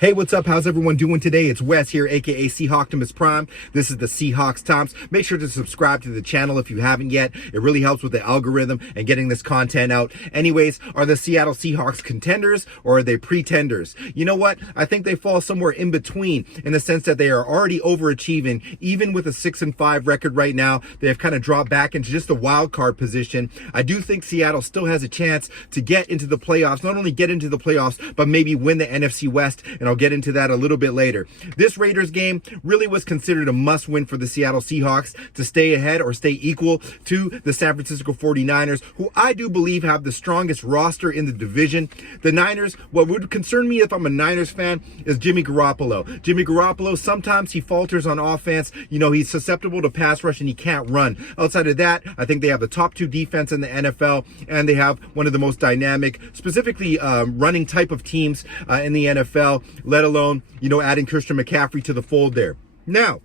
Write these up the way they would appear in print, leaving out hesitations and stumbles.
Hey, what's up? How's everyone doing today? It's Wes here, aka Seahawktopmist Prime. This is the Seahawks Times. Make sure to subscribe to the channel if you haven't yet. It really helps with the algorithm and getting this content out. Anyways, are the Seattle Seahawks contenders or are they pretenders? You know what? I think they fall somewhere in between in the sense that they are already overachieving. Even with a 6-5 record right now, they have kind of dropped back into just a wild card position. I do think Seattle still has a chance to get into the playoffs, not only get into the playoffs, but maybe win the NFC West, and I'll get into that a little bit later. This Raiders game really was considered a must-win for the Seattle Seahawks to stay ahead or stay equal to the San Francisco 49ers, who I do believe have the strongest roster in the division. The Niners, what would concern me if I'm a Niners fan is Jimmy Garoppolo. Jimmy Garoppolo, sometimes he falters on offense. You know, he's susceptible to pass rush and he can't run. Outside of that, I think they have the top 2 defense in the NFL, and they have one of the most dynamic, specifically running type of teams in the NFL, let alone, you know, adding Christian McCaffrey to the fold there. Now,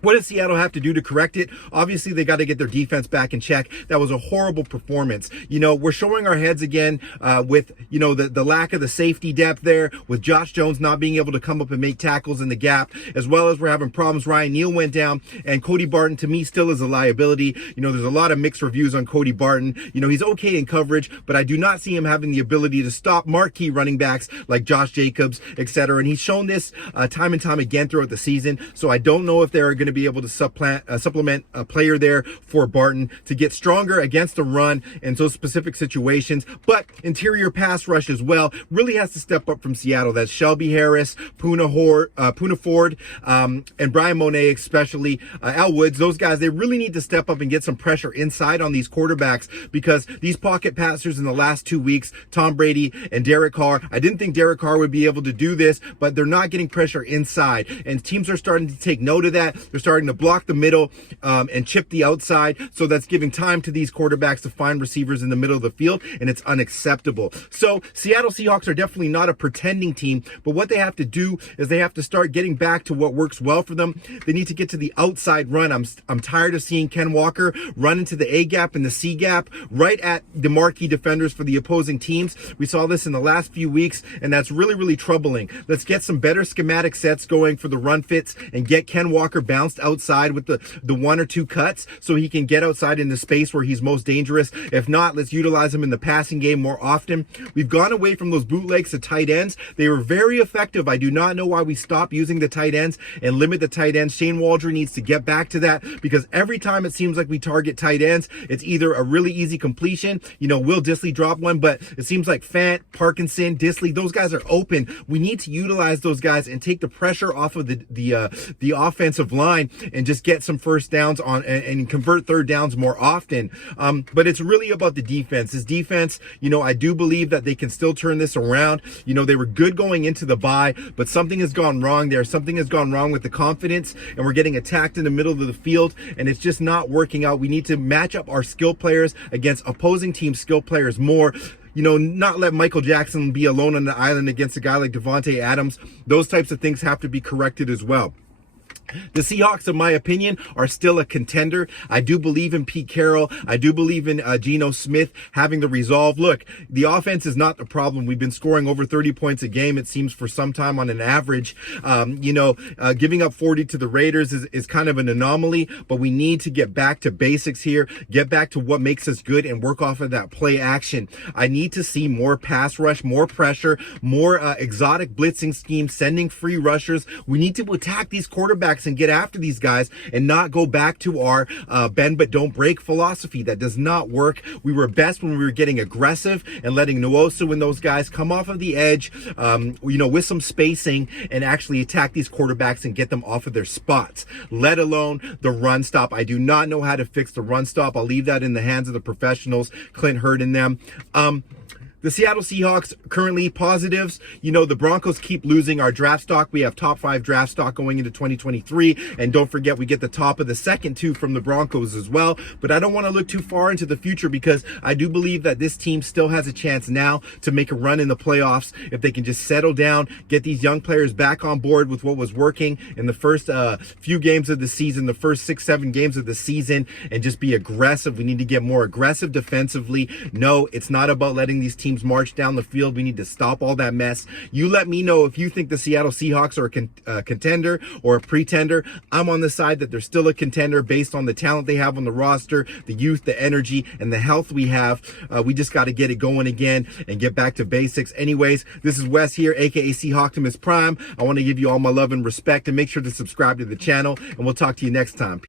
what does Seattle have to do to correct it? Obviously, they got to get their defense back in check. That was a horrible performance. You know, we're showing our heads again with, you know, the lack of the safety depth there, with Josh Jones not being able to come up and make tackles in the gap, as well as we're having problems. Ryan Neal went down, and Cody Barton, to me, still is a liability. You know, there's a lot of mixed reviews on Cody Barton. You know, he's okay in coverage, but I do not see him having the ability to stop marquee running backs like Josh Jacobs, etc. And he's shown this time and time again throughout the season, so I don't know if they're going to be able to supplement a player there for Barton to get stronger against the run in those specific situations. But interior pass rush as well really has to step up from Seattle. That's Shelby Harris, Poona Ford, and Brian Monet, especially Al Woods. Those guys, they really need to step up and get some pressure inside on these quarterbacks, because these pocket passers in the last 2 weeks, Tom Brady and Derek Carr, I didn't think Derek Carr would be able to do this, but they're not getting pressure inside, and teams are starting to take note of that. They're starting to block the middle and chip the outside, so that's giving time to these quarterbacks to find receivers in the middle of the field, and it's unacceptable. So Seattle Seahawks are definitely not a pretending team, but what they have to do is they have to start getting back to what works well for them. They need to get to the outside run. I'm tired of seeing Ken Walker run into the A gap and the C gap right at the marquee defenders for the opposing teams. We saw this in the last few weeks, and that's really, really troubling. Let's get some better schematic sets going for the run fits and get Ken Walker bounced outside with the 1 or 2 cuts so he can get outside in the space where he's most dangerous. If not, let's utilize him in the passing game more often. We've gone away from those bootlegs to tight ends. They were very effective. I do not know why we stopped using the tight ends and limit the tight ends. Shane Waldron needs to get back to that, because every time it seems like we target tight ends, it's either a really easy completion. You know, Will Dissly dropped one, but it seems like Fant, Parkinson, Dissly, those guys are open. We need to utilize those guys and take the pressure off of the offensive line and just get some first downs on and convert third downs more often. But it's really about the defense. This defense, you know, I do believe that they can still turn this around. You know, they were good going into the bye, but something has gone wrong there. Something has gone wrong with the confidence, and we're getting attacked in the middle of the field, and it's just not working out. We need to match up our skill players against opposing team skill players more. You know, not let Michael Jackson be alone on the island against a guy like Devontae Adams. Those types of things have to be corrected as well. The Seahawks, in my opinion, are still a contender. I do believe in Pete Carroll. I do believe in Geno Smith having the resolve. Look, the offense is not the problem. We've been scoring over 30 points a game, it seems, for some time on an average. Giving up 40 to the Raiders is kind of an anomaly, but we need to get back to basics here, get back to what makes us good, and work off of that play action. I need to see more pass rush, more pressure, more exotic blitzing schemes, sending free rushers. We need to attack these quarterbacks and get after these guys and not go back to our bend but don't break philosophy. That does not work. We were best when we were getting aggressive and letting Nwosu and those guys come off of the edge, with some spacing, and actually attack these quarterbacks and get them off of their spots, let alone the run stop. I do not know how to fix the run stop. I'll leave that in the hands of the professionals, Clint Hurd and them. The Seattle Seahawks currently positives. You know, the Broncos keep losing our draft stock. We have top 5 draft stock going into 2023. And don't forget, we get the top of the second 2 from the Broncos as well. But I don't want to look too far into the future, because I do believe that this team still has a chance now to make a run in the playoffs if they can just settle down, get these young players back on board with what was working in the first few games of the season, the first 6-7 games of the season, and just be aggressive. We need to get more aggressive defensively. No, it's not about letting these teams teams march down the field. We need to stop all that mess. You let me know if you think the Seattle Seahawks are a contender or a pretender. I'm on the side that they're still a contender based on the talent they have on the roster, the youth, the energy, and the health we have. We just got to get it going again and get back to basics. Anyways, this is Wes here, aka Seahawktopmist Prime. I want to give you all my love and respect, and make sure to subscribe to the channel, and we'll talk to you next time.